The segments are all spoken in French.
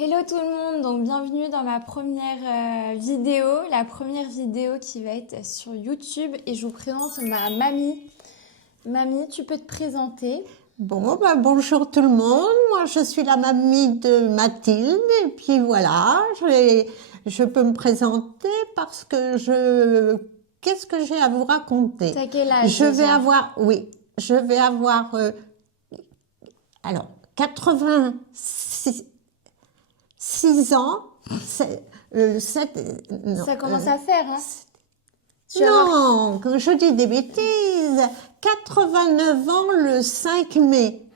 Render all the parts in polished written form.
Hello tout le monde, donc bienvenue dans ma première vidéo, la première vidéo qui va être sur YouTube et je vous présente ma mamie. Mamie, tu peux te présenter? Bon, bonjour tout le monde. Moi, je suis la mamie de Mathilde. Et puis voilà, je peux me présenter parce que qu'est-ce que j'ai à vous raconter? T'as quel âge Je vais déjà? avoir, oui, je vais avoir, alors, 86 ans. C'est, Ça commence à faire, hein? Tu vas voir. non, quand je dis des bêtises, 89 ans le 5 mai.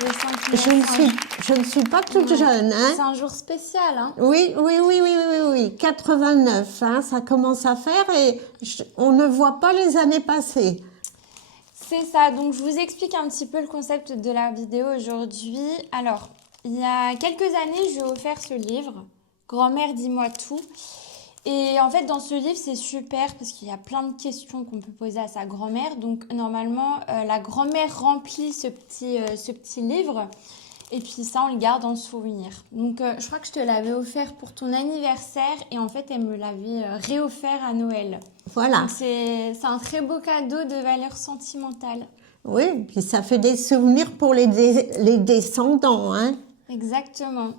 Le 5 mai, Je ne suis pas toute jeune, c'est hein. un jour spécial, hein? Oui. 89, hein, ça commence à faire et on ne voit pas les années passer. C'est ça, donc je vous explique un petit peu le concept de la vidéo aujourd'hui. Alors, il y a quelques années, j'ai offert ce livre, Grand-mère, dis-moi tout. Et en fait, dans ce livre, c'est super parce qu'il y a plein de questions qu'on peut poser à sa grand-mère. Donc, normalement, la grand-mère remplit ce petit livre. Et puis ça, on le garde en souvenir. Donc, je crois que je te l'avais offert pour ton anniversaire. Et en fait, elle me l'avait réoffert à Noël. Voilà. Donc, c'est un très beau cadeau de valeur sentimentale. Oui, puis ça fait des souvenirs pour les descendants, hein. Exactement.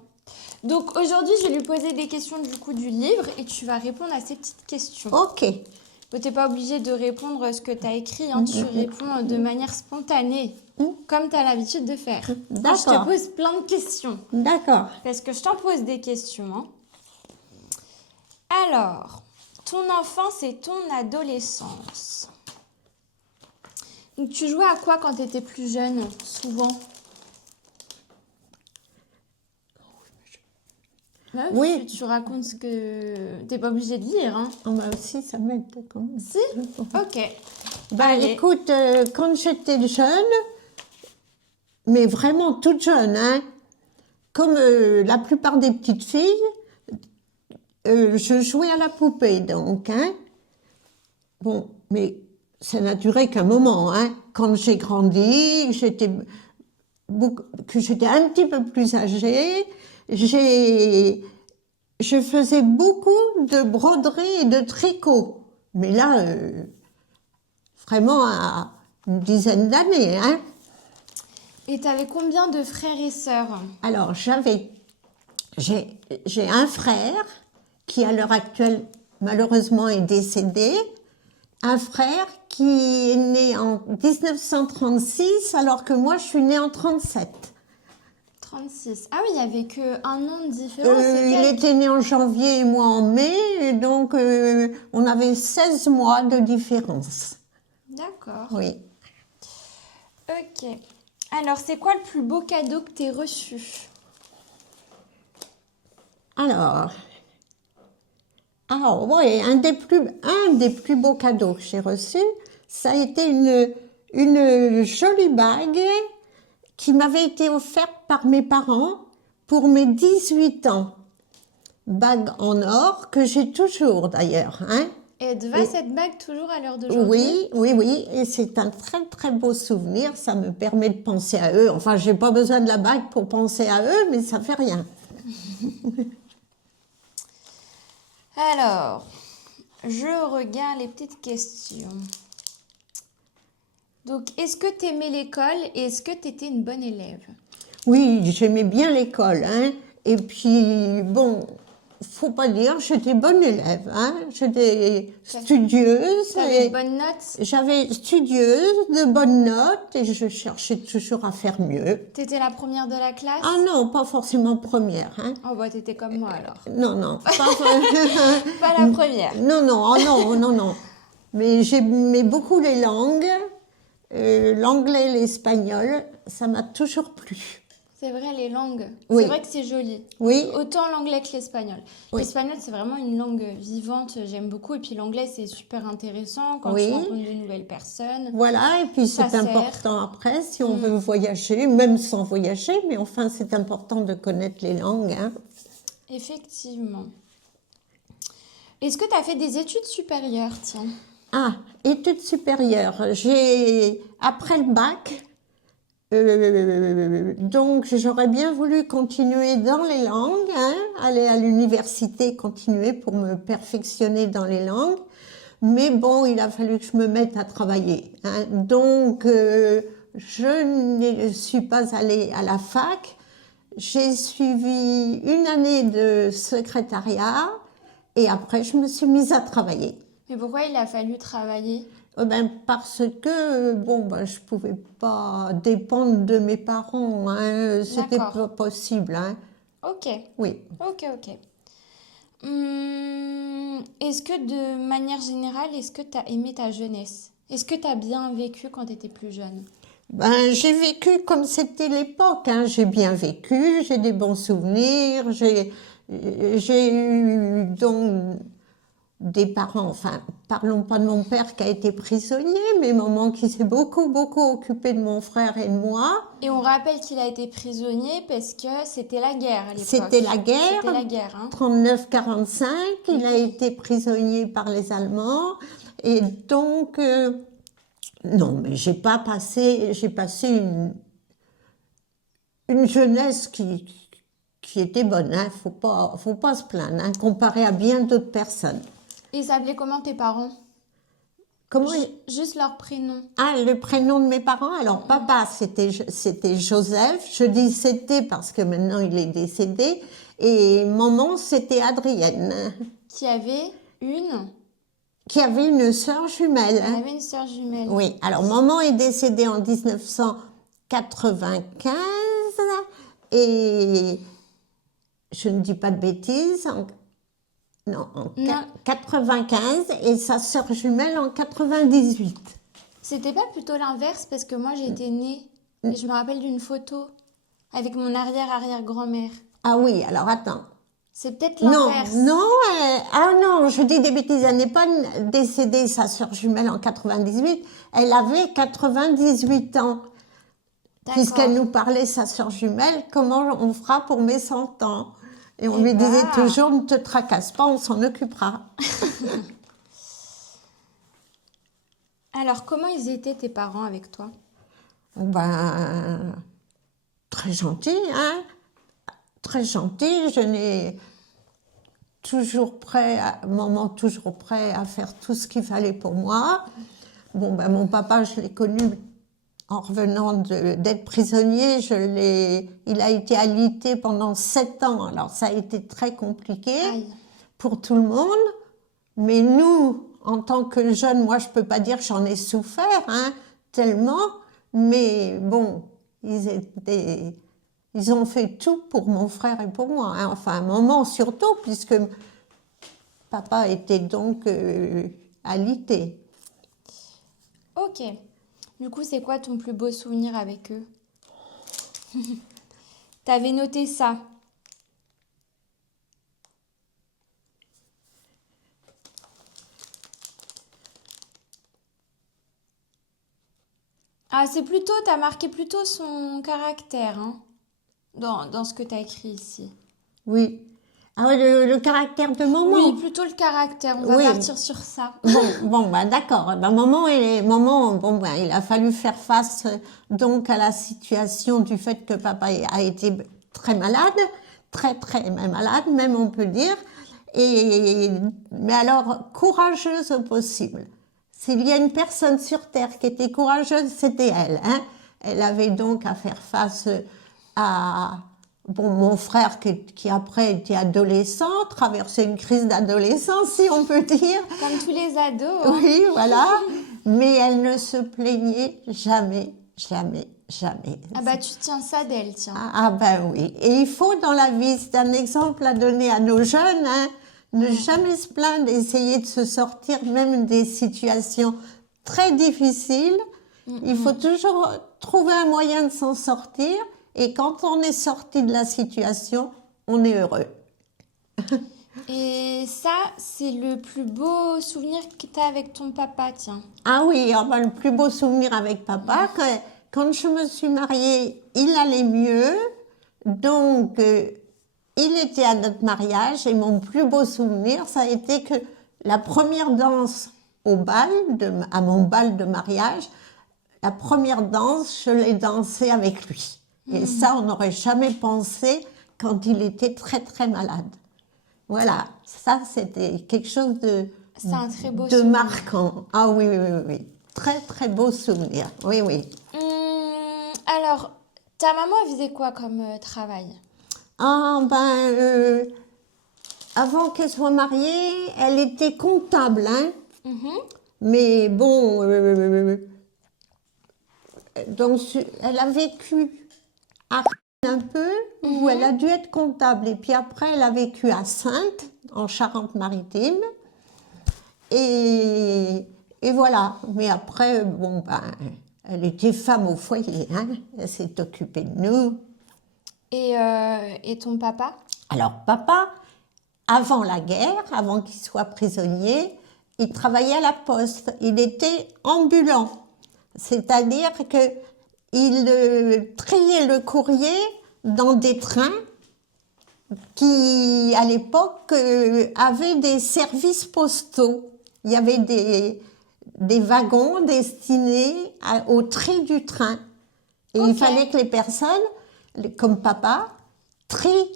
Donc aujourd'hui, je vais lui poser des questions du coup du livre et tu vas répondre à ces petites questions. Ok. Tu n'es pas obligé de répondre ce que tu as écrit, hein. Tu réponds de manière spontanée, comme tu as l'habitude de faire. Quand je te D'accord. pose plein de questions, D'accord. parce que je t'en pose des questions, hein. Alors, ton enfance et ton adolescence. Donc, tu jouais à quoi quand tu étais plus jeune, souvent? Ouais, Oui. tu racontes ce que... T'es pas obligé de lire, hein. Oh, bah aussi, ça m'aide quand même. Si? Ok. Allez. Écoute, quand j'étais jeune, mais vraiment toute jeune, hein, comme la plupart des petites filles, je jouais à la poupée, donc, hein. Bon, mais ça n'a duré qu'un moment, hein. Quand j'ai grandi, que j'étais un petit peu plus âgée, je faisais beaucoup de broderie et de tricot. Mais là, vraiment à une dizaine d'années, hein. Et t'avais combien de frères et sœurs? Alors, j'ai un frère qui, à l'heure actuelle, malheureusement, est décédé. Un frère qui est né en 1936, alors que moi, je suis née en 37. 36. Ah oui, il n'y avait que un an de différence. Il était né en janvier et moi en mai, et donc on avait 16 mois de différence. D'accord. Oui. Ok. Alors, c'est quoi le plus beau cadeau que t'aies reçu? Alors, ouais, un des plus beaux cadeaux que j'ai reçus, ça a été une jolie bague qui m'avait été offerte par mes parents pour mes 18 ans. Bague en or que j'ai toujours d'ailleurs, hein. Et te va cette bague toujours à l'heure d'aujourd'hui? Oui, et c'est un très très beau souvenir, ça me permet de penser à eux. Enfin, j'ai pas besoin de la bague pour penser à eux, mais ça fait rien. Alors, je regarde les petites questions. Donc, est-ce que t'aimais l'école et est-ce que t'étais une bonne élève? Oui, j'aimais bien l'école, hein. Et puis, bon, faut pas dire, j'étais bonne élève, hein. J'étais studieuse. T'avais de bonnes notes? J'avais studieuse, de bonnes notes, et je cherchais toujours à faire mieux. T'étais la première de la classe? Ah non, pas forcément première, hein. Oh bah t'étais comme moi alors. Non, pas, Pas la première. non. Mais j'aimais beaucoup les langues, l'anglais et l'espagnol, ça m'a toujours plu. C'est vrai, les langues. Oui. C'est vrai que c'est joli. Oui. Autant l'anglais que l'espagnol. Oui. L'espagnol, c'est vraiment une langue vivante, j'aime beaucoup. Et puis l'anglais, c'est super intéressant quand Oui. tu rencontres de nouvelles personnes. Voilà, et puis Ça c'est sert. important après, si on veut voyager, même sans voyager, mais enfin c'est important de connaître les langues, hein. Effectivement. Est-ce que tu as fait des études supérieures, tiens? Ah, études supérieures. Après le bac, Donc, j'aurais bien voulu continuer dans les langues, hein, aller à l'université, continuer pour me perfectionner dans les langues. Mais bon, il a fallu que je me mette à travailler, hein. Donc, je ne suis pas allée à la fac. J'ai suivi une année de secrétariat et après, je me suis mise à travailler. Mais pourquoi il a fallu travailler? Ben, parce que bon, ben, je pouvais pas dépendre de mes parents, hein, c'était D'accord. pas possible, hein. Ok, Oui. ok. Est-ce que de manière générale, est-ce que tu as aimé ta jeunesse? Est-ce que tu as bien vécu quand tu étais plus jeune? Ben, j'ai vécu comme c'était l'époque, hein. J'ai bien vécu, j'ai des bons souvenirs, j'ai eu donc des parents, enfin, parlons pas de mon père qui a été prisonnier, mais maman qui s'est beaucoup occupée de mon frère et de moi. Et on rappelle qu'il a été prisonnier parce que c'était la guerre à C'était l'époque. la guerre, C'était la guerre, hein. 39-45, il a été prisonnier par les Allemands, et donc, non, mais j'ai passé une jeunesse qui était bonne, hein, faut pas se plaindre, hein, comparé à bien d'autres personnes. Et s'appelaient comment tes parents? Comment Juste leur prénom. Ah, le prénom de mes parents. Alors, papa, c'était Joseph. Je dis c'était parce que maintenant il est décédé. Et maman, c'était Adrienne, Qui avait une... qui avait une sœur jumelle. Elle avait une sœur jumelle. Oui. Alors, maman est décédée en 1995. Et je ne dis pas de bêtises. Non, en 95. Et sa sœur jumelle en 98. C'était pas plutôt l'inverse parce que moi j'étais née et je me rappelle d'une photo avec mon arrière-arrière-grand-mère. Ah oui, alors attends. C'est peut-être Non, l'inverse. non, ah non, je dis des bêtises, elle n'est pas décédée, sa sœur jumelle, en 98, elle avait 98 ans. Puisqu'elle nous parlait, sa sœur jumelle, comment on fera pour mes 100 ans. Et on lui disait toujours, ne te tracasse pas, on s'en occupera. Alors, comment ils étaient tes parents avec toi? Ben, très gentil, hein. Très gentil, je n'ai maman toujours prêt à faire tout ce qu'il fallait pour moi. Bon, ben, mon papa, je l'ai connu en revenant d'être prisonnier. Il a été alité pendant 7 ans, alors ça a été très compliqué pour tout le monde. Mais nous, en tant que jeunes, moi, je peux pas dire que j'en ai souffert, hein, tellement. Mais bon, ils ont fait tout pour mon frère et pour moi, hein. Enfin, maman surtout, puisque papa était donc alité. Ok. Du coup, c'est quoi ton plus beau souvenir avec eux? T'avais noté ça. Ah, t'as marqué plutôt son caractère, hein, dans ce que t'as écrit ici. Oui. Ah oui, le caractère de maman. Oui, plutôt le caractère. On va partir sur ça. Bon, bah, d'accord. Ben, maman, bon, ben, il a fallu faire face donc à la situation du fait que papa a été très malade, très malade, même on peut dire. Mais alors, courageuse au possible. S'il y a une personne sur Terre qui était courageuse, c'était elle, hein. Elle avait donc à faire face à mon frère qui après était adolescent, traversait une crise d'adolescence, si on peut dire. Comme tous les ados. Hein. Oui, voilà. Mais elle ne se plaignait jamais. Ah bah tu tiens ça d'elle, tiens. Ah ben oui. Et il faut dans la vie, c'est un exemple à donner à nos jeunes, hein, ne jamais se plaindre, essayer de se sortir même des situations très difficiles. Il faut toujours trouver un moyen de s'en sortir. Et quand on est sorti de la situation, on est heureux. Et ça, c'est le plus beau souvenir que tu as avec ton papa, tiens. Ah oui, enfin, le plus beau souvenir avec papa, quand je me suis mariée, il allait mieux. Donc, il était à notre mariage et mon plus beau souvenir, ça a été que la première danse à mon bal de mariage, la première danse, je l'ai dansée avec lui. Et ça, on n'aurait jamais pensé quand il était très, très malade. Voilà, ça, c'était quelque chose C'est un très beau de souvenir. marquant. Ah oui, oui, oui, oui. Très, très beau souvenir. Oui, oui. Alors, ta maman, elle faisait quoi comme travail? Ah, avant qu'elle soit mariée, elle était comptable, hein. Mais bon, donc, elle a vécu à Rennes un peu, où elle a dû être comptable. Et puis après, elle a vécu à Saintes, en Charente-Maritime. Et voilà. Mais après, bon, elle était femme au foyer, hein. Elle s'est occupée de nous. Et ton papa? Alors, papa, avant la guerre, avant qu'il soit prisonnier, il travaillait à la poste. Il était ambulant. C'est-à-dire que il triait le courrier dans des trains qui, à l'époque, avaient des services postaux. Il y avait des wagons destinés au tri du train. Et il Ok. fallait que les personnes, comme papa, trient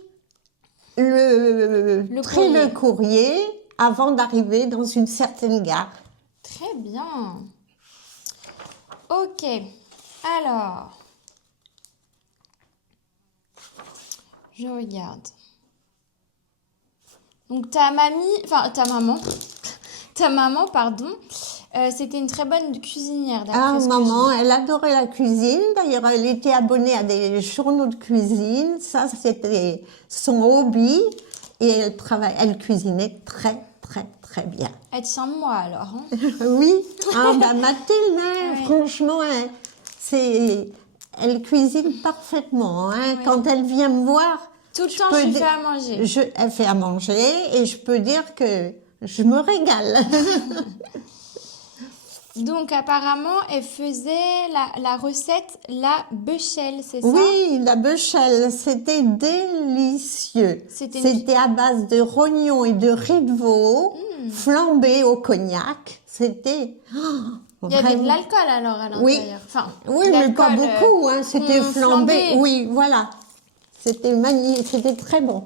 le courrier. courrier avant d'arriver dans une certaine gare. Très bien. Ok. Alors, je regarde. Donc ta maman, pardon, c'était une très bonne cuisinière Ah, d'après ce que maman, j'ai. elle adorait la cuisine. D'ailleurs, elle était abonnée à des journaux de cuisine. Ça, c'était son hobby. Et elle cuisinait très, très, très bien. Elle tient de moi alors, hein? Oui, Mathilde, hein, Ouais. franchement, hein, elle cuisine parfaitement. Hein. Ouais. Quand elle vient me voir, Tout le temps, peux je lui di- fais à manger. elle fait à manger et je peux dire que je me régale. Donc apparemment, elle faisait la recette la béchamel, c'est ça? Oui, la béchamel, c'était délicieux. C'était à base de rognons et de riz de veau, flambé au cognac. C'était Il y avait de vraiment... l'alcool alors à Oui, l'intérieur. Enfin, oui, mais pas l'alcool, beaucoup, hein. C'était qu'on flambé. flambait. Oui, voilà. C'était magnifique, c'était très bon.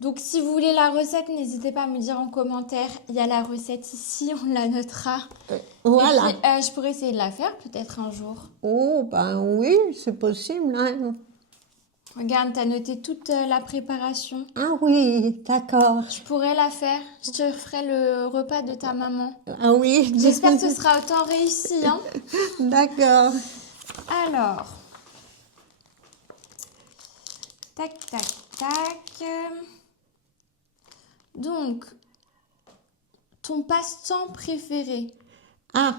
Donc si vous voulez la recette, n'hésitez pas à me dire en commentaire. Il y a la recette ici, on la notera. Voilà. Et puis, je pourrais essayer de la faire peut-être un jour. Oh, ben oui, c'est possible, hein. Regarde, t'as noté toute la préparation. Ah oui, d'accord. Je pourrais la faire. Je te ferai le repas de ta maman. Ah oui. J'espère que ce sera autant réussi, hein. D'accord. Alors, tac, tac, tac. Donc, ton passe-temps préféré? Ah,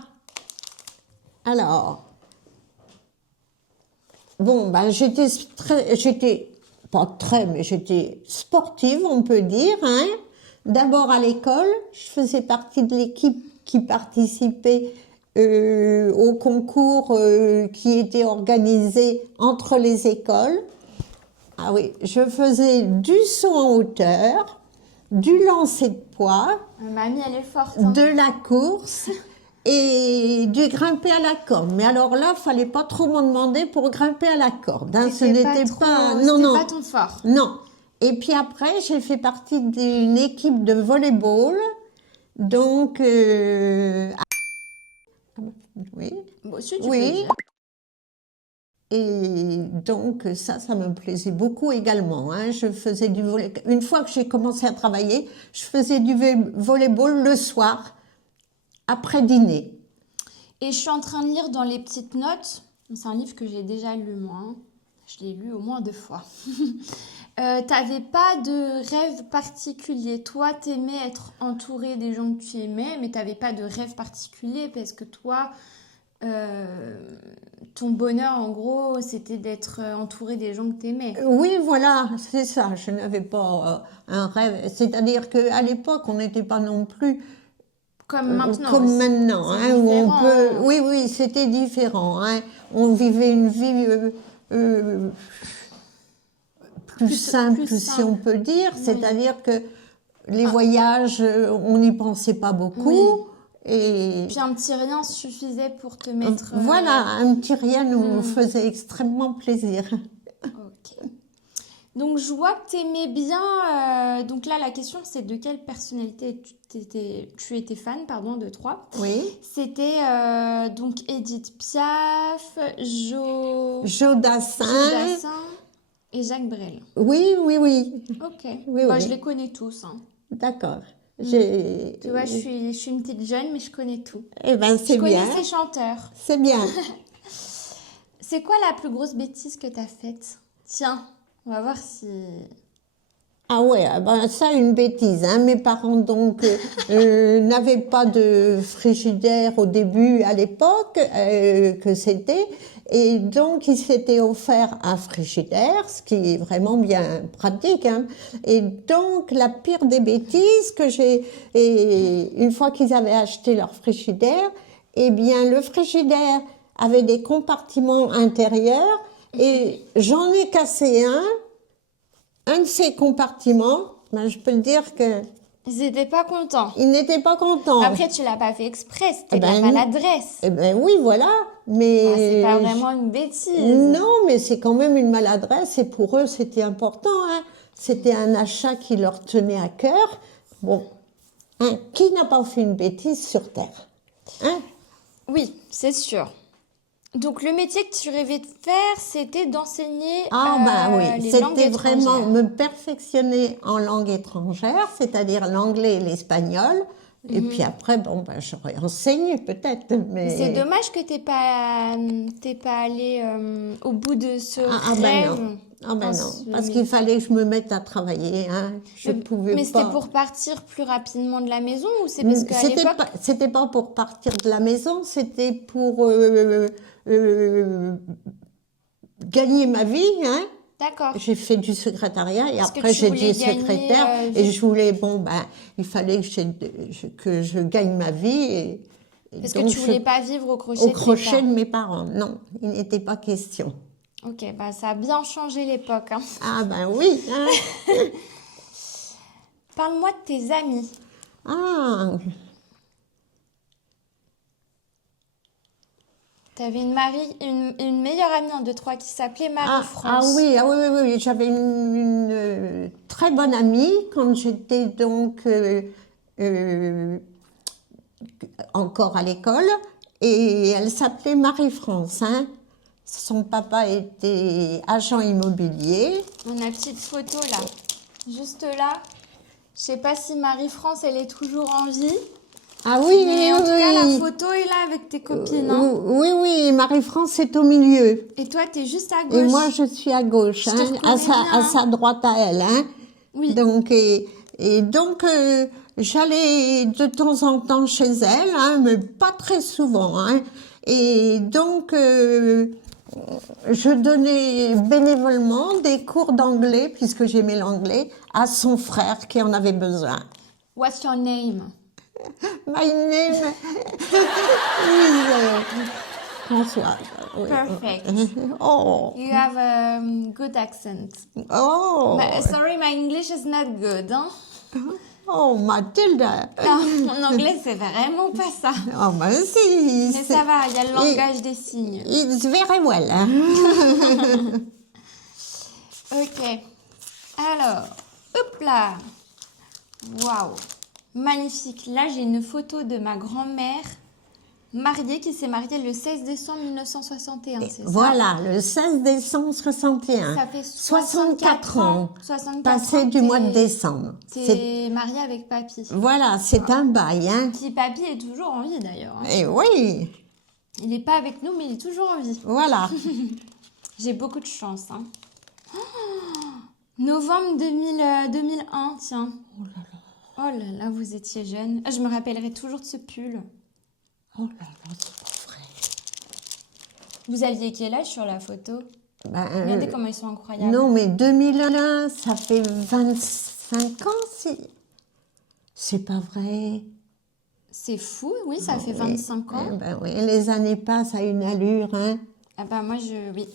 alors, bon, ben j'étais pas très, mais j'étais sportive, on peut dire, hein. D'abord à l'école, je faisais partie de l'équipe qui participait au concours qui était organisé entre les écoles. Ah oui, je faisais du saut en hauteur, du lancer de poids, Mamie, elle est forte, hein. de la course et du grimper à la corde. Mais alors là, fallait pas trop m'en demander pour grimper à la corde. Hein. Ce C'était n'était pas... Non, c'était non. pas ton fort. Non. Et puis après, j'ai fait partie d'une équipe de volleyball. Donc, oui. Bon, si tu peux Oui. dire. Et donc, ça me plaisait beaucoup également. Hein. Je faisais du volley. Une fois que j'ai commencé à travailler, je faisais du volleyball le soir, après dîner. Et je suis en train de lire dans les petites notes. C'est un livre que j'ai déjà lu, moi, hein. Je l'ai lu au moins 2 fois. T'avais pas de rêve particulier. Toi, t'aimais être entouré des gens que tu aimais, mais t'avais pas de rêve particulier parce que toi, ton bonheur, en gros, c'était d'être entouré des gens que t'aimais. Oui, voilà, c'est ça. Je n'avais pas un rêve. C'est-à-dire qu'à l'époque, on n'était pas non plus Comme maintenant. comme maintenant, C'est hein, où on différent, peut. hein. Oui, oui, c'était différent. Hein. On vivait une vie plus simple, plus si on peut dire. Oui. C'est-à-dire que les voyages, on n'y pensait pas beaucoup. Oui. Et Puis un petit rien suffisait pour te mettre... voilà, un petit rien nous faisait extrêmement plaisir. Ok. Donc, je vois que tu aimais bien... donc là, la question, c'est de quelle personnalité tu étais fan, pardon, de trois. Oui. C'était donc Edith Piaf, Jodassin. Jodassin et Jacques Brel. Oui, oui, oui. Ok. Oui, Bah, oui. je les connais tous, hein. D'accord. Tu vois, je suis une petite jeune, mais je connais tout. Eh ben, Je c'est connais bien. ces chanteurs. C'est bien. C'est quoi la plus grosse bêtise que tu as faite? Tiens, on va voir si... Ah ouais, ah ben ça, une bêtise. Hein. Mes parents, donc, n'avaient pas de frigidaire au début, à l'époque, que c'était. Et donc, ils s'étaient offert un frigidaire, ce qui est vraiment bien pratique. Hein. Et donc, la pire des bêtises que j'ai... Et une fois qu'ils avaient acheté leur frigidaire, eh bien, le frigidaire avait des compartiments intérieurs et j'en ai cassé un de ces compartiments, ben, je peux le dire que Ils n'étaient pas contents. il n'était pas content. Après, tu l'as pas fait exprès, c'était Eh de la ben, maladresse. Eh ben oui, voilà. Mais Ah, c'est pas vraiment une bêtise. non, mais c'est quand même une maladresse et pour eux c'était important. Hein. C'était un achat qui leur tenait à cœur. Bon, hein, qui n'a pas fait une bêtise sur terre, hein? Oui, c'est sûr. Donc, le métier que tu rêvais de faire, c'était d'enseigner Ah ben oui, les langues c'était vraiment étrangères. me perfectionner en langue étrangère, c'est-à-dire l'anglais et l'espagnol. Et puis après, bon, ben, j'aurais enseigné peut-être, mais... C'est dommage que t'es pas allé au bout de ce Ah ben rêve. non, ah ben dans non, ce parce qu'il fallait que je me mette à travailler, hein. Je pouvais Mais c'était pas... pour partir plus rapidement de la maison ou c'est parce qu'à l'époque... C'était pas pour partir de la maison, c'était pour gagner ma vie, hein. D'accord. J'ai fait du secrétariat et Parce que après tu j'ai voulais dit gagner, secrétaire et je voulais, bon, ben, il fallait que je gagne ma vie et Parce que donc tu voulais pas vivre au crochet au de tes crochet parents. de mes parents. Non, il n'était pas question. Ok, bah ça a bien changé l'époque, hein. Ah ben oui, hein. Parle-moi de tes amis. Ah, Tu avais une meilleure amie, un, deux, trois, qui s'appelait Marie-France. oui, oui. J'avais une très bonne amie quand j'étais donc encore à l'école et elle s'appelait Marie-France. Hein. Son papa était agent immobilier. On a une petite photo là, juste là. Je sais pas si Marie-France, elle est toujours en vie. Ah oui, Mais en tout oui. cas, la photo est là avec tes copines. Hein. Oui, Marie-France est au milieu. Et toi, t'es juste à Et gauche. moi, je suis à gauche, Je te hein, reconnais bien, à sa droite à elle. Hein. Oui. Donc, et donc, j'allais de temps en temps chez elle, hein, mais pas très souvent. Hein. Et donc, je donnais bénévolement des cours d'anglais, puisque j'aimais l'anglais, à son frère qui en avait besoin. What's your name? My name is François. Oui. Perfect. Oh, You have a good accent. oh, Sorry, my English is not good. Hein? oh, Mathilda. Non, mon anglais, c'est vraiment pas ça. Oh, ben si. Mais ça va, il y a le langage des signes. It's very well. Hein? Ok. Alors, hop là. Waouh. Magnifique. Là, j'ai une photo de ma grand-mère mariée qui s'est mariée le 16 décembre 1961, c'est ça? Voilà, le 16 décembre 61. Ça fait 64 ans. 64 Passé ans du mois de décembre. T'es mariée avec papy. Voilà, c'est un bail. Hein? Qui papy est toujours en vie d'ailleurs. Hein. Et oui, Il n'est pas avec nous, mais il est toujours en vie. voilà. J'ai beaucoup de chance. Hein. Oh, novembre 2001, tiens. Oh là là, vous étiez jeune. Ah, je me rappellerai toujours de ce pull. Oh là là, c'est pas vrai. Vous aviez quel âge sur la photo? Ben, Regardez comment ils sont incroyables. non, mais 2001, ça fait 25 ans, c'est pas vrai. C'est fou, oui, ça fait 25 ans. Eh ben oui, les années passent à une allure, hein. Ah bah moi, oui.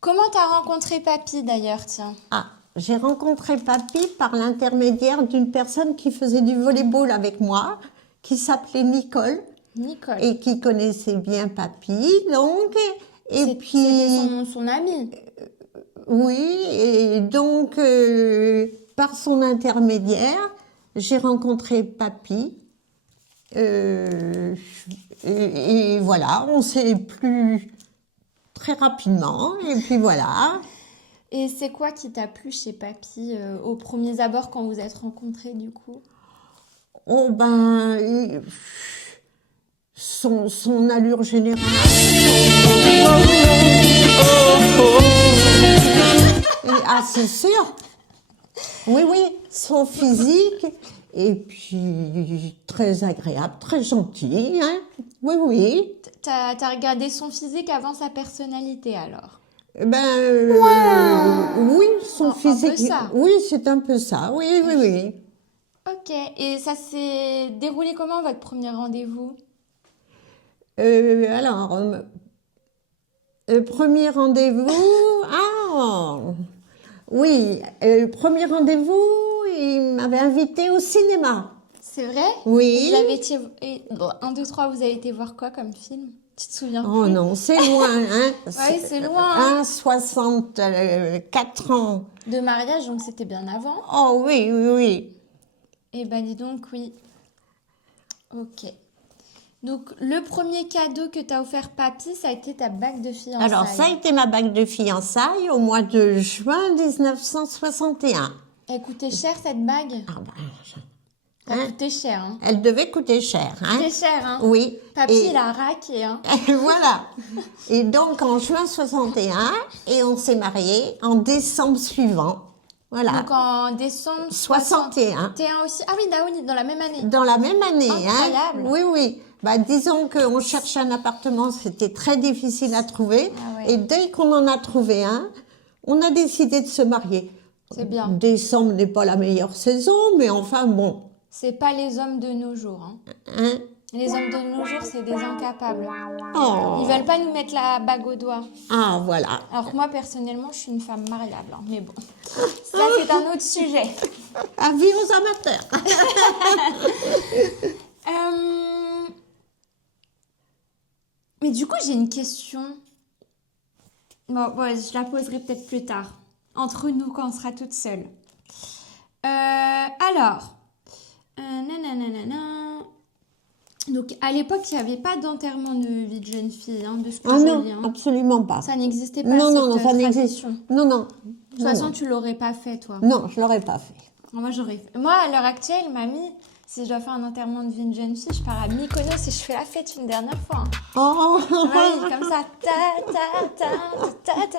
Comment t'as rencontré papy d'ailleurs, tiens? Ah, j'ai rencontré papy par l'intermédiaire d'une personne qui faisait du volleyball avec moi qui s'appelait Nicole Nicole. et qui connaissait bien papy, donc. Et C'était puis, son ami. oui, et donc, par son intermédiaire, j'ai rencontré papy. Et voilà, on s'est plu très rapidement, et puis voilà. Et c'est quoi qui t'a plu chez papy aux premiers abords quand vous êtes rencontrés du coup? Oh ben, son allure générale. Ah, c'est sûr. Oui, oui, son physique, et puis très agréable, très gentil, hein. Oui, oui. T'as regardé son physique avant sa personnalité alors? Ben, oui, son Un peu physique. ça. Oui, c'est un peu ça. Oui, oui, oui. Ok, et ça s'est déroulé comment votre premier rendez-vous? Alors, premier rendez-vous. Ah, oui, premier rendez-vous, il m'avait invité au cinéma. C'est vrai? Oui. Vous avez été... Bon, 1, 2, 3, vous avez été voir quoi comme film? Tu te souviens Oh plus? non, c'est loin, hein. Ouais, c'est loin. 64 ans. De mariage, donc c'était bien avant. Oh oui, oui, oui. Eh ben dis donc, oui. Ok. Donc le premier cadeau que t'as offert papy, ça a été ta bague de fiançailles. Alors, ça a été ma bague de fiançailles au mois de juin 1961. Elle coûtait cher cette bague? Ah ben, Ça hein, coûtait cher, hein? elle devait coûter cher, hein. C'était cher, hein? Oui. Papy, Et- il a raqué, hein? voilà. Et donc, en juin 61, et on s'est mariés en décembre suivant. Voilà. Donc en décembre 61. 61 aussi. Ah oui, dans la même année. Dans la même année, Incroyable. hein. Oui, oui. Bah, disons qu'on cherchait un appartement, c'était très difficile à trouver. Ah ouais. Et dès qu'on en a trouvé un, on a décidé de se marier. C'est bien. Décembre n'est pas la meilleure saison, mais enfin bon. C'est pas les hommes de nos jours, hein. Hein. Les hommes de nos jours, c'est des incapables. Oh. Ils veulent pas nous mettre la bague au doigt. Ah, voilà. Alors que moi, personnellement, je suis une femme mariable, hein. Mais bon, ça c'est un autre sujet. Avis aux amateurs. Mais du coup, j'ai une question. Bon, je la poserai peut-être plus tard. Entre nous, quand on sera toute seule. Alors. Nananana. Donc, à l'époque, il n'y avait pas d'enterrement de vie de jeune fille, hein, de ce que Ah je non, lis, hein. absolument pas. Ça n'existait pas, Non, non, cette ça n'existe. tradition. Non, non. De toute façon, tu l'aurais pas fait, toi. Non, je l'aurais pas fait. Moi, Moi, à l'heure actuelle, mamie, si je dois faire un enterrement de vie de jeune fille, je pars à Mykonos et je fais la fête une dernière fois, hein. Oh, Ouais, comme ça. Ta, ta, ta, ta, ta, ta, ta.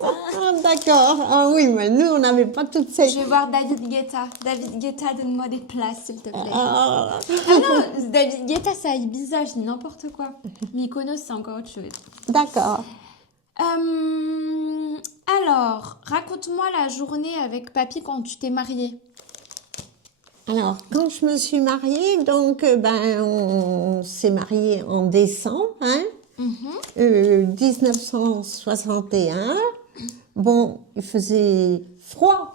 ah, d'accord. Ah oui, mais nous, on n'avait pas toutes ces... Je vais voir David Guetta. David Guetta, donne-moi des places, s'il te plaît. Ah, Ah non, David Guetta, c'est à Ibiza, je dis n'importe quoi. Mykonos, c'est encore autre chose. d'accord. Alors, raconte-moi la journée avec papy quand tu t'es mariée. Alors, quand je me suis mariée, donc, on s'est mariés en décembre, hein, 1961. Bon, il faisait froid.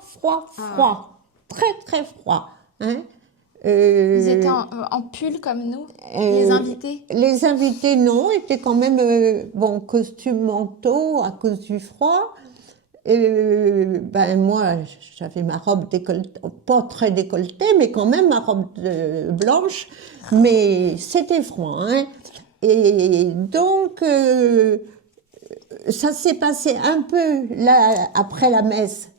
Très, très froid, hein. Vous étiez en pull comme nous, les invités. Les invités, non, étaient quand même, costume manteau à cause du froid. Moi, j'avais ma robe décolletée, pas très décolletée, mais quand même ma robe blanche. Mais c'était froid, hein. Et donc, ça s'est passé un peu là, après la messe,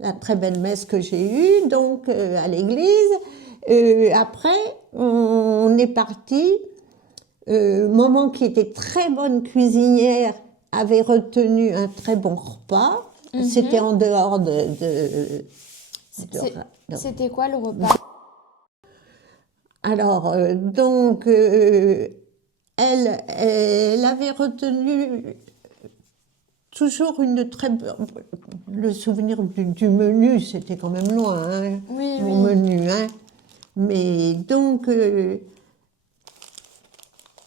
la très belle messe que j'ai eue, donc à l'église. Après, on est parti. Maman, qui était très bonne cuisinière, avait retenu un très bon repas. C'était en dehors C'était quoi le repas? Alors, elle avait retenu toujours une très... Le souvenir du menu, c'était quand même loin, hein, Oui, mon oui. menu, hein. Mais donc,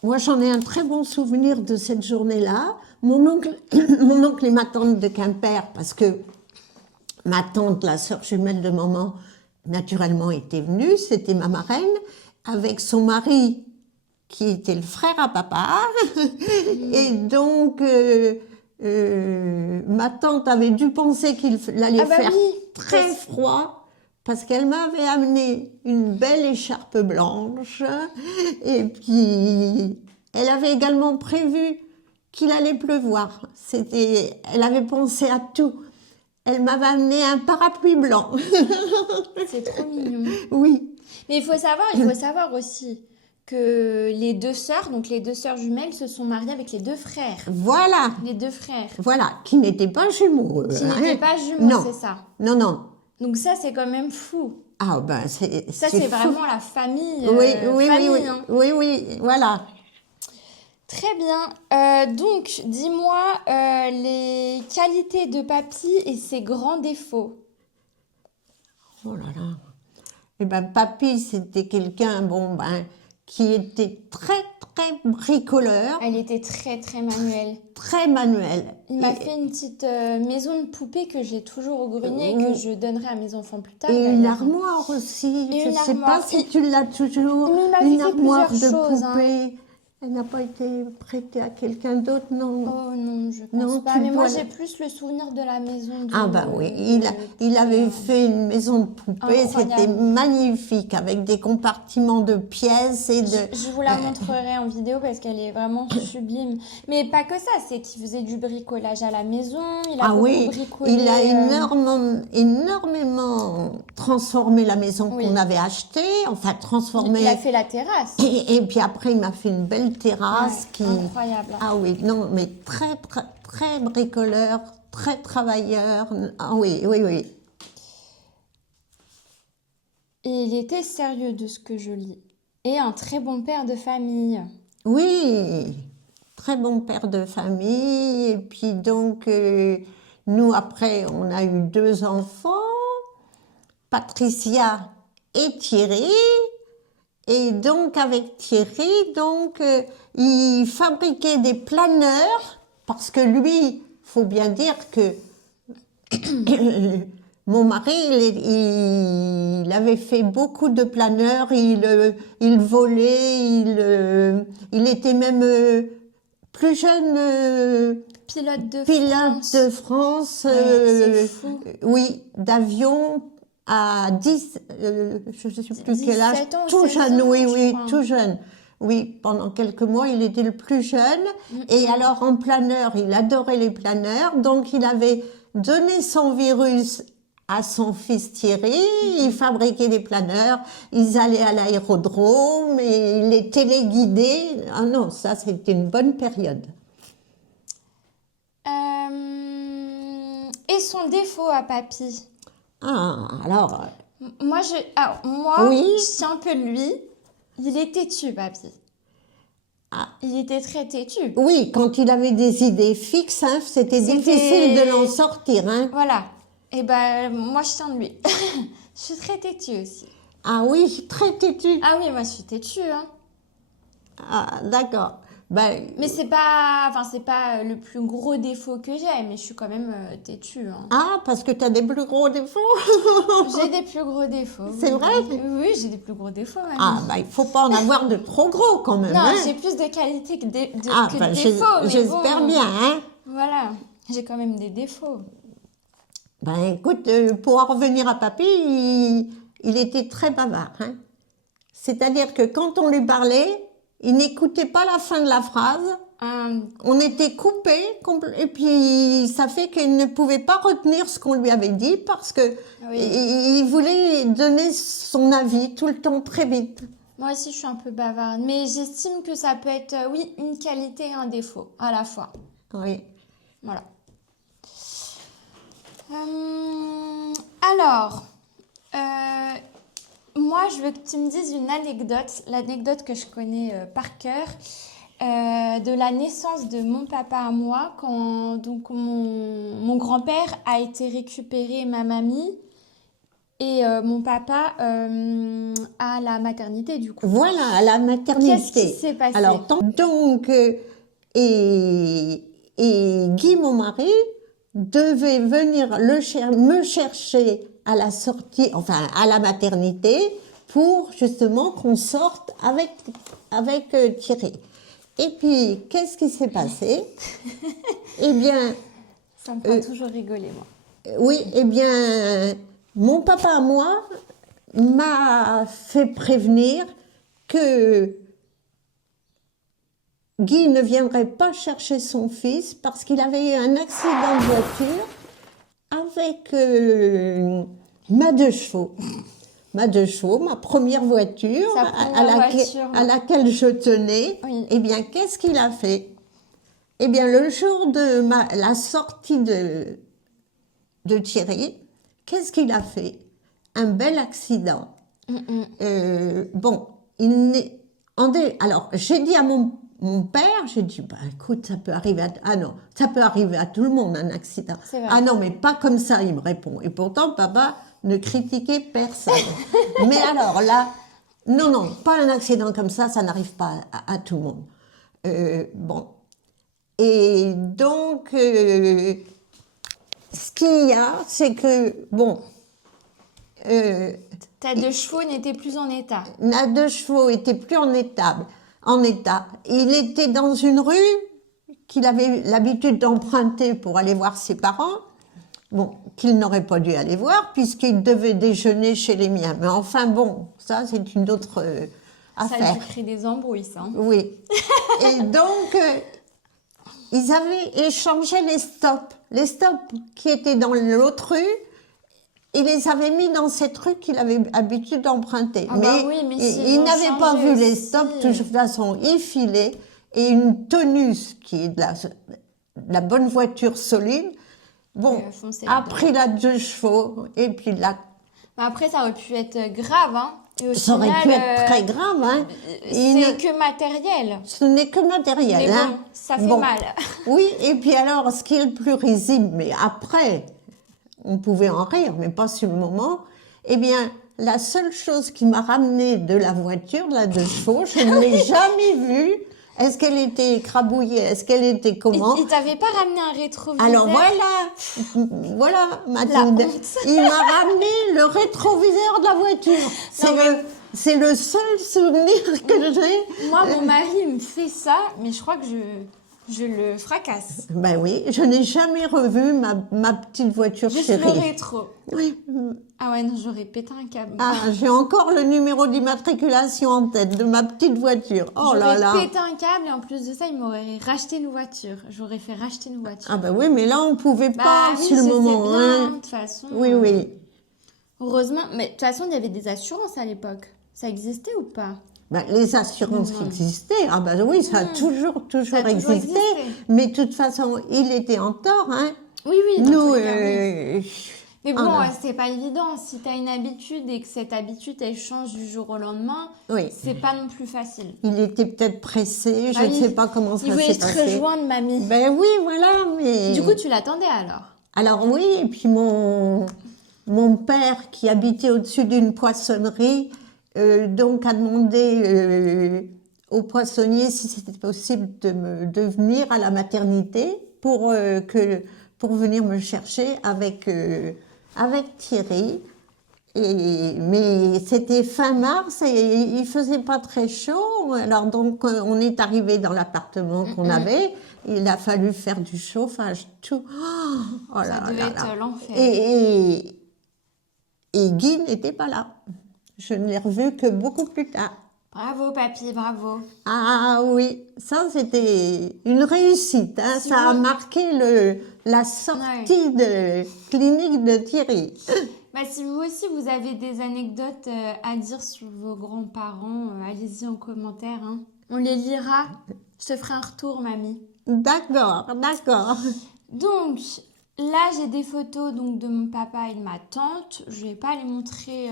moi, j'en ai un très bon souvenir de cette journée-là. Mon oncle et ma tante de Quimper, parce que ma tante, la sœur jumelle de maman, naturellement était venue, c'était ma marraine. avec son mari, qui était le frère à papa. Et donc, ma tante avait dû penser qu'il allait Ah bah faire oui, très parce- froid, parce qu'elle m'avait amené une belle écharpe blanche. Et puis, elle avait également prévu qu'il allait pleuvoir. Elle avait pensé à tout. Elle m'avait amené un parapluie blanc. c'est trop mignon. Oui, Mais il faut savoir aussi que les deux sœurs, donc les deux sœurs jumelles, se sont mariées avec les deux frères. voilà, Les deux frères. voilà, qui n'étaient pas jumeaux. Qui hein. n'étaient pas jumeaux, Non, c'est ça. non, non. Donc ça, c'est quand même fou. Ah ben, c'est Ça, c'est fou. vraiment la famille. Oui, oui, famille, oui, oui, hein. oui, oui, voilà. Très bien. Donc, dis-moi les qualités de papy et ses grands défauts. Oh là là. Eh ben, papy, c'était quelqu'un, bon, ben, qui était très, très bricoleur, Elle était très, très manuelle. très manuel. Il m'a fait une petite maison de poupée que j'ai toujours au grenier et que je donnerai à mes enfants plus tard. Et une d'ailleurs. armoire aussi. Et Je une ne sais armoire. pas si tu l'as toujours. Mais il m'a Une fait armoire de plusieurs choses, hein. poupée. Elle n'a pas été prêtée à quelqu'un d'autre, non. Oh non, je pense Non, pas. tu Mais moi, dois- j'ai plus le souvenir de la maison. Ah bah oui, il avait fait une maison de poupée, Incroyable. c'était magnifique, avec des compartiments de pièces et de... Je vous la montrerai en vidéo parce qu'elle est vraiment sublime. Mais pas que ça, c'est qu'il faisait du bricolage à la maison. Il a Ah beaucoup oui, bricolé. il a énormément transformé la maison Oui. qu'on avait achetée, enfin transformé... Il a fait la terrasse. Et puis après, il m'a fait une belle terrasse Ouais, qui... incroyable. Ah oui, non, mais très, très, très bricoleur, très travailleur. Ah oui, oui, oui. Et il était sérieux de ce que je lis. Et un très bon père de famille. Oui, très bon père de famille. Et puis donc, nous, après, on a eu 2 enfants, Patricia et Thierry. Et donc, avec Thierry, donc, il fabriquait des planeurs, parce que lui, faut bien dire que mon mari, il avait fait beaucoup de planeurs, il volait, il était même plus jeune Pilote de pilote France. de France, Ouais, c'est fou. oui, d'avion à 10, je ne sais plus quel âge, 17 ans ou tout 16 jeune, ans, oui, je oui, crois. tout jeune. Oui, pendant quelques mois, il était le plus jeune. Et alors, en planeur, il adorait les planeurs. Donc, il avait donné son virus à son fils Thierry. Il fabriquait des planeurs. Ils allaient à l'aérodrome et il les téléguidait. Ah non, ça, c'était une bonne période. Et son défaut à papy. Ah, alors, Moi, Oui. je tiens un peu de lui. Il est têtu, papy. Ah. Il était très têtu. oui, quand il avait des idées fixes, hein, c'était difficile de l'en sortir. Hein. Voilà. Et ben, moi, je tiens de lui. Je suis très têtue aussi. Ah oui, très têtu. Ah oui, moi, je suis têtue, hein. Ah, d'accord. Ben, Mais c'est pas le plus gros défaut que j'ai, mais je suis quand même têtue, hein. ah, parce que tu as des plus gros défauts. J'ai des plus gros défauts. C'est oui. vrai? Oui, j'ai des plus gros défauts, même. Ah, ben, il faut pas en avoir de trop gros quand même. Non, hein. j'ai plus de qualités que Ah, que ben, de défauts, mais j'espère bon. bien. Hein. Voilà, j'ai quand même des défauts. Ben, écoute, pour en revenir à papy, il était très bavard. Hein. C'est-à-dire que quand on lui parlait, il n'écoutait pas la fin de la phrase. On était coupés, et puis ça fait qu'il ne pouvait pas retenir ce qu'on lui avait dit parce que Oui. il voulait donner son avis tout le temps très vite. Moi aussi, je suis un peu bavarde, mais j'estime que ça peut être, oui, une qualité et un défaut à la fois. Oui. Voilà. Alors, moi, je veux que tu me dises une anecdote, l'anecdote que je connais par cœur, de la naissance de mon papa à moi, quand donc mon grand-père a été récupérer ma mamie et mon papa à la maternité, du coup. Voilà, à la maternité. Qu'est-ce qui s'est passé? Alors, donc, et Guy, mon mari, devait venir me chercher à la sortie, enfin à la maternité, pour justement qu'on sorte avec Thierry. Et puis, qu'est-ce qui s'est passé? Eh bien, Ça me fait toujours rigoler, moi. oui, eh bien, mon papa, moi, m'a fait prévenir que Guy ne viendrait pas chercher son fils parce qu'il avait eu un accident de voiture avec ma 2 chevaux. Ma 2 chevaux, ma première voiture, Sa première voiture. à laquelle je tenais. Oui. Eh bien, qu'est-ce qu'il a fait? Eh bien, le jour de la sortie de Thierry, qu'est-ce qu'il a fait? Un bel accident. Bon, alors, j'ai dit à mon père, j'ai dit, bah, écoute, ça peut arriver ah non, ça peut arriver à tout le monde, un accident. C'est vrai. Ah non, mais pas comme ça, il me répond. Et pourtant, papa ne critiquait personne. Mais alors là, non, pas un accident comme ça n'arrive pas à tout le monde. Bon. Et donc, ce qu'il y a, c'est que, bon, Ta 2 chevaux n'était plus en état. la 2 chevaux était plus en état. Il était dans une rue qu'il avait l'habitude d'emprunter pour aller voir ses parents. Bon, qu'il n'aurait pas dû aller voir puisqu'il devait déjeuner chez les miens. Mais enfin bon, ça c'est une autre Ça a affaire. dû créer des embrouilles, ça. Oui. Et donc, ils avaient échangé les stops. Les stops qui étaient dans l'autre rue, ils les avaient mis dans cette rue qu'il avait l'habitude d'emprunter. Ah bah oui, mais s'ils il ont n'avait pas changé vu les aussi. stops. De toute façon, il filait. Et une tenue, qui est de la bonne voiture solide, bon, Il a foncé a dedans. pris la 2 chevaux. Et puis là, Mais après, ça aurait pu être grave, hein. Et au ça aurait final, pu être très grave. Hein. c'est que matériel. Ce n'est que matériel. Mais hein. bon, ça fait Bon. mal. Oui, et puis alors, ce qui est le plus risible, mais après, on pouvait en rire, mais pas sur le moment, eh bien, la seule chose qui m'a ramené de la voiture, de la 2 chevaux, je ne l'ai jamais vue. Est-ce qu'elle était écrabouillée? Est-ce qu'elle était comment? Il t'avait pas ramené un rétroviseur? Alors voilà, Mathilde, La honte. il m'a ramené le rétroviseur de la voiture. C'est le seul souvenir que j'ai. Moi, mon mari il me fait ça, mais je crois que je le fracasse. Ben oui, je n'ai jamais revu ma petite voiture Juste chérie. le rétro. Oui. Ah ouais, non, j'aurais pété un câble. Ah, j'ai encore le numéro d'immatriculation en tête de ma petite voiture. Oh là là. J'aurais pété un câble et en plus de ça, il m'aurait racheté une voiture. J'aurais fait racheter une voiture. Ah ben oui, mais là on pouvait Bah pas oui, sur le je sais moment. bien, Hein. de toute façon. Oui, oui. Heureusement, mais de toute façon, il y avait des assurances à l'époque. Ça existait ou pas? Ben, les assurances existaient. Ah ben oui, ça a toujours Ça a toujours existé. existé. Mais de toute façon, il était en tort. Hein. Oui, oui. dans Nous, tous les cas, oui. Mais bon, ah, c'est pas évident. Si tu as une habitude et que cette habitude, elle change du jour au lendemain, oui. c'est pas non plus facile. Il était peut-être pressé, je Ah ne oui. sais pas comment ça Il voulait s'est te passé. rejoindre, mamie. Ben oui, voilà, mais... Du coup, tu l'attendais alors? Alors oui, et puis mon père qui habitait au-dessus d'une poissonnerie, donc a demandé au poissonnier si c'était possible de venir à la maternité pour venir me chercher avec Thierry. Mais c'était fin mars et il faisait pas très chaud. Alors donc on est arrivé dans l'appartement qu'on avait. Il a fallu faire du chauffage, tout. Oh là Ça devait là être là. l'enfer. Et Guy n'était pas là. Je ne l'ai revu que beaucoup plus tard. Bravo, papy, bravo. Ah oui, ça c'était une réussite. Hein. Si Ça a vous- marqué la sortie de clinique de Thierry. Bah, si vous aussi, vous avez des anecdotes à dire sur vos grands-parents, allez-y en commentaire. Hein. On les lira. Je te ferai un retour, mamie. D'accord. Donc, là, j'ai des photos donc, de mon papa et de ma tante. Je vais pas les montrer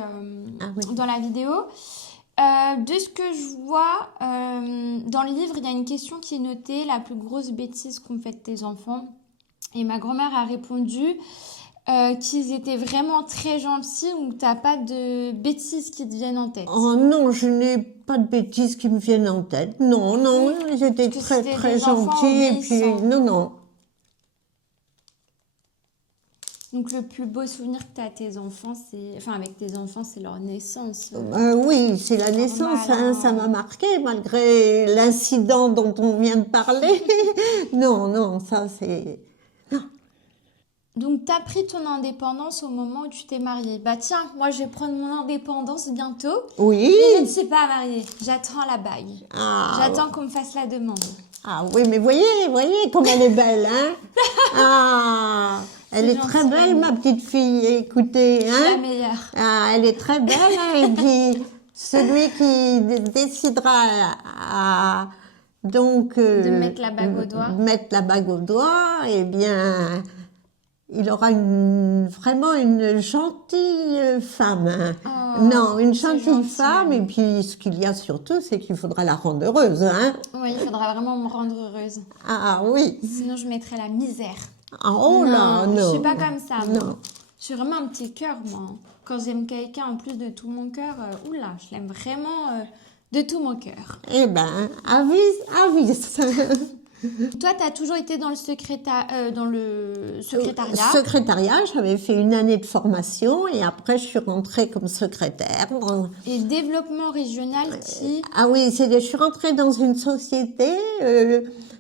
oui. dans la vidéo. De ce que je vois, dans le livre, il y a une question qui est notée, la plus grosse bêtise qu'ont faite tes enfants. Et ma grand-mère a répondu qu'ils étaient vraiment très gentils, donc t'as pas de bêtises qui te viennent en tête. Oh non, je n'ai pas de bêtises qui me viennent en tête. Non, ils étaient Parce que très c'était des enfants gentils. Et puis, obéissants. non. Donc le plus beau souvenir que tu as à tes enfants, avec tes enfants, c'est leur naissance. Oui, c'est la naissance, hein, ça m'a marqué malgré l'incident dont on vient de parler. Non, non, ça c'est... Donc tu as pris ton indépendance au moment où tu t'es mariée. Bah tiens, moi je vais prendre mon indépendance bientôt. Oui. Mais je ne suis pas mariée. J'attends la bague. Ah, J'attends qu'on me fasse la demande. ah oui, mais voyez comme elle est belle, hein. Ah, elle est gentil, très belle, mamie. ma petite fille, écoutez, La hein. meilleure. Ah, elle est très belle, hein, et puis celui qui décidera donc De mettre la bague au doigt. mettre la bague au doigt, eh bien, il aura vraiment une gentille femme, hein. Oh, Non, une c'est gentille gentil, femme, mamie. et puis ce qu'il y a surtout, c'est qu'il faudra la rendre heureuse, hein. Oui, il faudra vraiment me rendre heureuse. Ah oui. Sinon, je mettrai la misère. Ah, oh là, Non, je non. suis pas comme ça, moi. Non. Je suis vraiment un petit cœur, moi. Quand j'aime quelqu'un en plus de tout mon cœur, oula, je l'aime vraiment de tout mon cœur. Eh ben, avise. Toi, tu as toujours été dans le secrétariat. Secrétariat, j'avais fait une année de formation et après je suis rentrée comme secrétaire. Et développement régional qui... Ah oui, je suis rentrée dans une société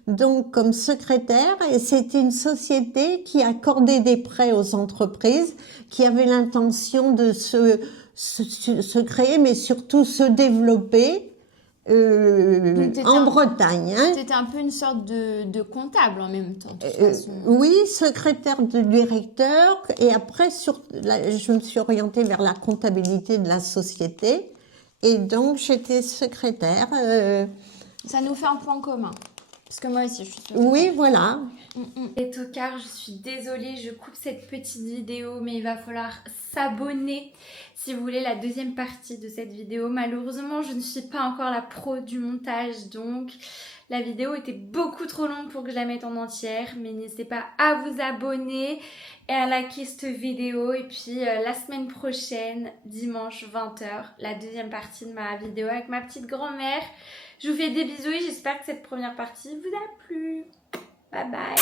donc comme secrétaire et c'était une société qui accordait des prêts aux entreprises qui avaient l'intention de se créer mais surtout se développer en Bretagne. Hein. C'était un peu une sorte de comptable en même temps. De toute façon. Oui, secrétaire de directeur et après je me suis orientée vers la comptabilité de la société et donc j'étais secrétaire. Ça nous fait un point commun. Parce que moi aussi, je suis Oui, voilà. Et tocard, je suis désolée, je coupe cette petite vidéo, mais il va falloir s'abonner si vous voulez la deuxième partie de cette vidéo. Malheureusement, je ne suis pas encore la pro du montage, donc la vidéo était beaucoup trop longue pour que je la mette en entière. Mais n'hésitez pas à vous abonner et à liker cette vidéo. Et puis la semaine prochaine, dimanche 20h, la deuxième partie de ma vidéo avec ma petite grand-mère. Je vous fais des bisous et j'espère que cette première partie vous a plu. Bye bye.